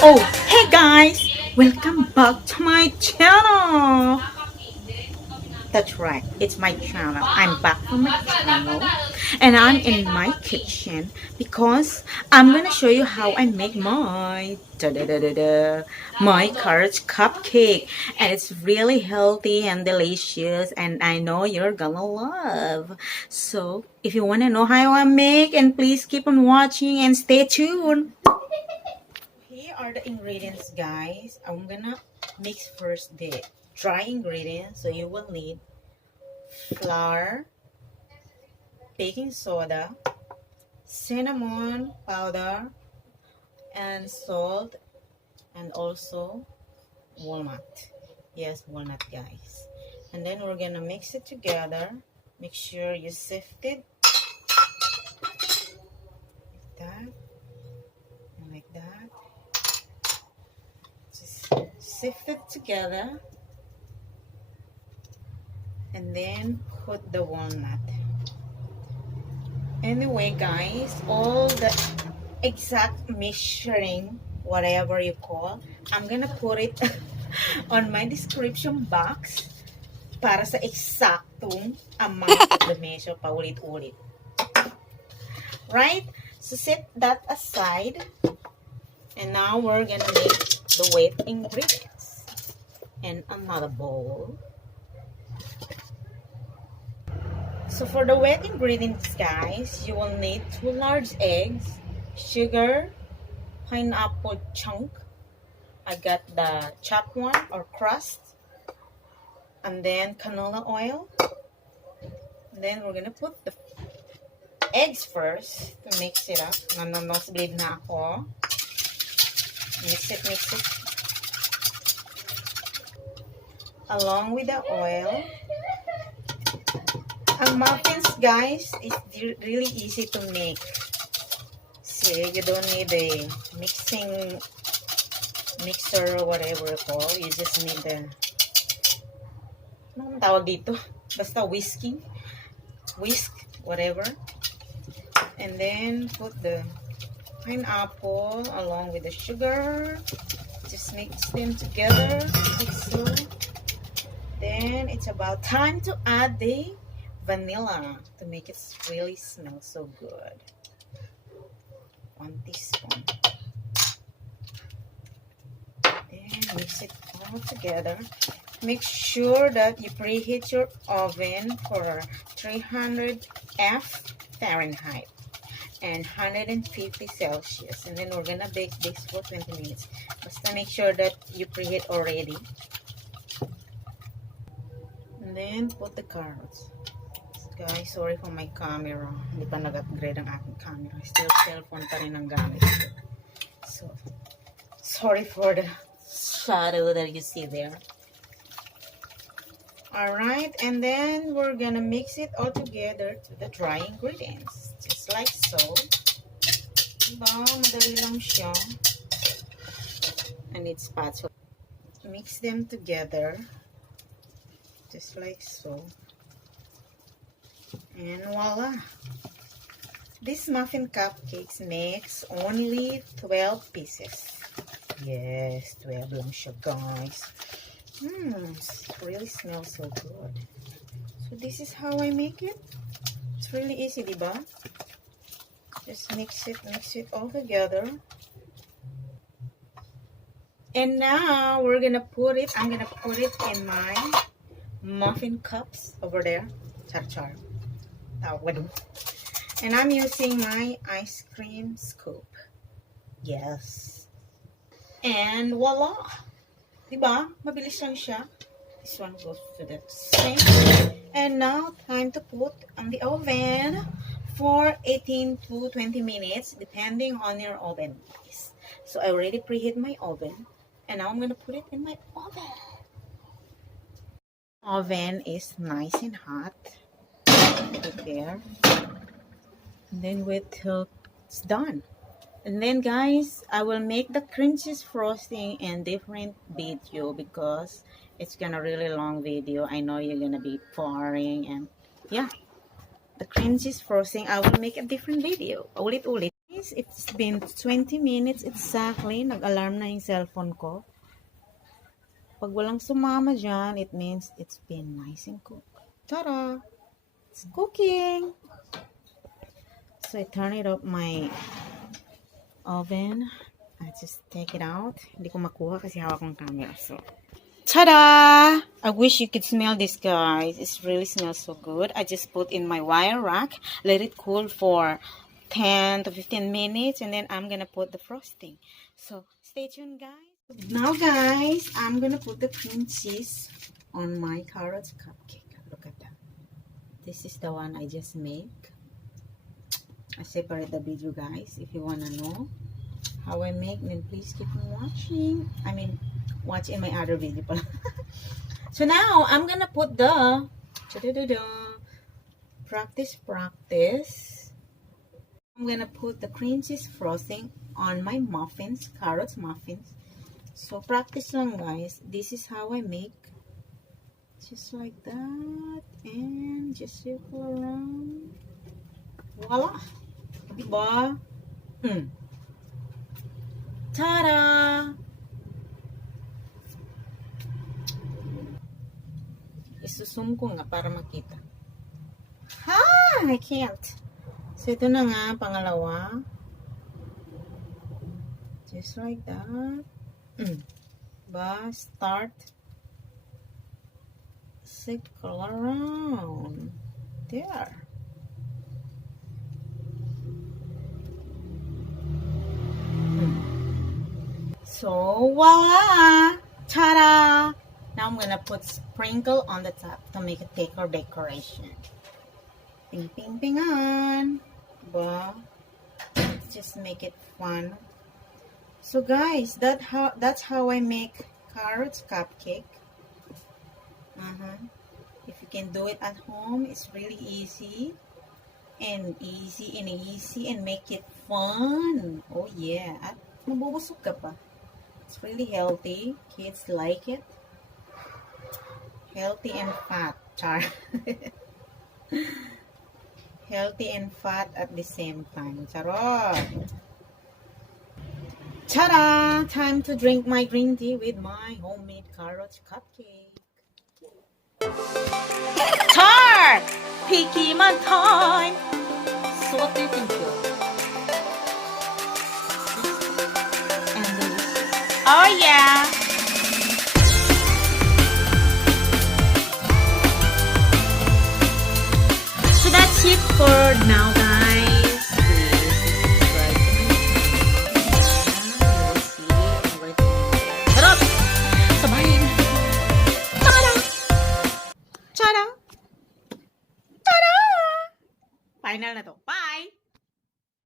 Oh, hey guys! Welcome back to my channel! That's right, it's my channel. I'm back from my channel and I'm in my kitchen because I'm gonna show you how I make my my carrot cupcake, and it's really healthy and delicious, and I know you're gonna love. So if you wanna know how I make, and please keep on watching and stay tuned. Here are the ingredients, guys. I'm gonna mix first the dry ingredients. So you will need flour, baking soda, cinnamon powder, and salt, and also walnut. Yes, walnut, guys. And then we're gonna mix it together. Make sure you sift it like that and like that. Just sift it together and then put the walnut. Anyway, guys, all the exact measuring, whatever you call, I'm gonna put it on my description box para sa eksaktong amount of the measure paulit-ulit. Right? So set that aside. And now we're gonna make the wet ingredients. In another bowl. So for the wet ingredients, guys, you will need 2 large eggs, sugar, pineapple chunk. I got the chopped one or crust, and then canola oil. And then we're gonna put the eggs first to mix it up. Nanonosebleed na ako. Mix it, mix it. Along with the oil. Ang muffins, guys, is really easy to make. See, you don't need a mixer or whatever you call. You just need the, anong tawag dito? Basta whisk, whatever. And then put the pineapple along with the sugar. Just mix them together. Mix slow. Then it's about time to add the vanilla to make it really smell so good. 1 teaspoon. Then mix it all together. Make sure that you preheat your oven for 300 Fahrenheit and 150 Celsius. And then we're gonna bake this for 20 minutes. Basta make sure that you preheat already. And then put the carrots. Guys, sorry for my camera. Hindi pa nag-upgrade ang aking camera. Still cellphone pa rin ang gamit. So, sorry for the shadow that you see there. Alright, and then we're gonna mix it all together to the dry ingredients. Just like so. Diba? Madali lang siya. I need spatula. Mix them together. Just like so. And voila! This muffin cupcakes makes only 12 pieces. Yes, 12 lang siya, guys. It really smells so good. So this is how I make it. It's really easy, diba? Just mix it all together. And now I'm gonna put it in my muffin cups over there. Char. And I'm using my ice cream scoop. Yes. And voila! Diba? Mabilis lang siya. This one goes to the sink. And now, time to put on the oven for 18 to 20 minutes, depending on your oven. So I already preheat my oven. And now I'm gonna put it in my oven. Oven is nice and hot. Right there. And then wait till it's done. And then, guys, I will make the cream cheese frosting in different video because it's gonna really long video. I know you're gonna be boring, and yeah, the cream cheese frosting I will make a different video. Ulit-ulit. It's been 20 minutes exactly. Nag-alarm na yung cellphone ko. Pag walang sumama dyan, it means it's been nice and cooked. Ta-da! It's cooking! So I turn it up my oven. I just take it out. Hindi ko makuha kasi hawak ng camera. So, ta-da! I wish you could smell this, guys. It really smells so good. I just put in my wire rack. Let it cool for 10 to 15 minutes. And then I'm gonna put the frosting. So, stay tuned, guys. Now, guys, I'm gonna put the cream cheese on my carrots cupcake. Look at that. This is the one I just made. I separate the video, guys. If you wanna know how I make, then please keep on watching. I mean, watch in my other video. So now I'm gonna put the practice. I'm gonna put the cream cheese frosting on my muffins, carrots muffins. So practice lang, guys. This is how I make. Just like that, and just circle around. Voila! Diba? Ta-da! Isusum ko nga para makita. Ha! I can't. So, ito na nga, pangalawa. Just like that. Ba, start. Circle around. There. So, voila! Ta-da! Now I'm gonna put sprinkle on the top to make it take our decoration. Ping, ping, ping on. Ba? Let's just make it fun. So guys, that's how I make carrots cupcake. If you can do it at home, it's really easy and make it fun. Oh yeah, at mabubusog ka pa. It's really healthy. Kids like it. Healthy and fat, char. Healthy and fat at the same time. Charot. Ta-da! Time to drink my green tea with my homemade carrot cupcake. Char! Picky man time! So what do you think, Joe? And delicious. Oh yeah! So that's it for now, guys. Final na to. Bye!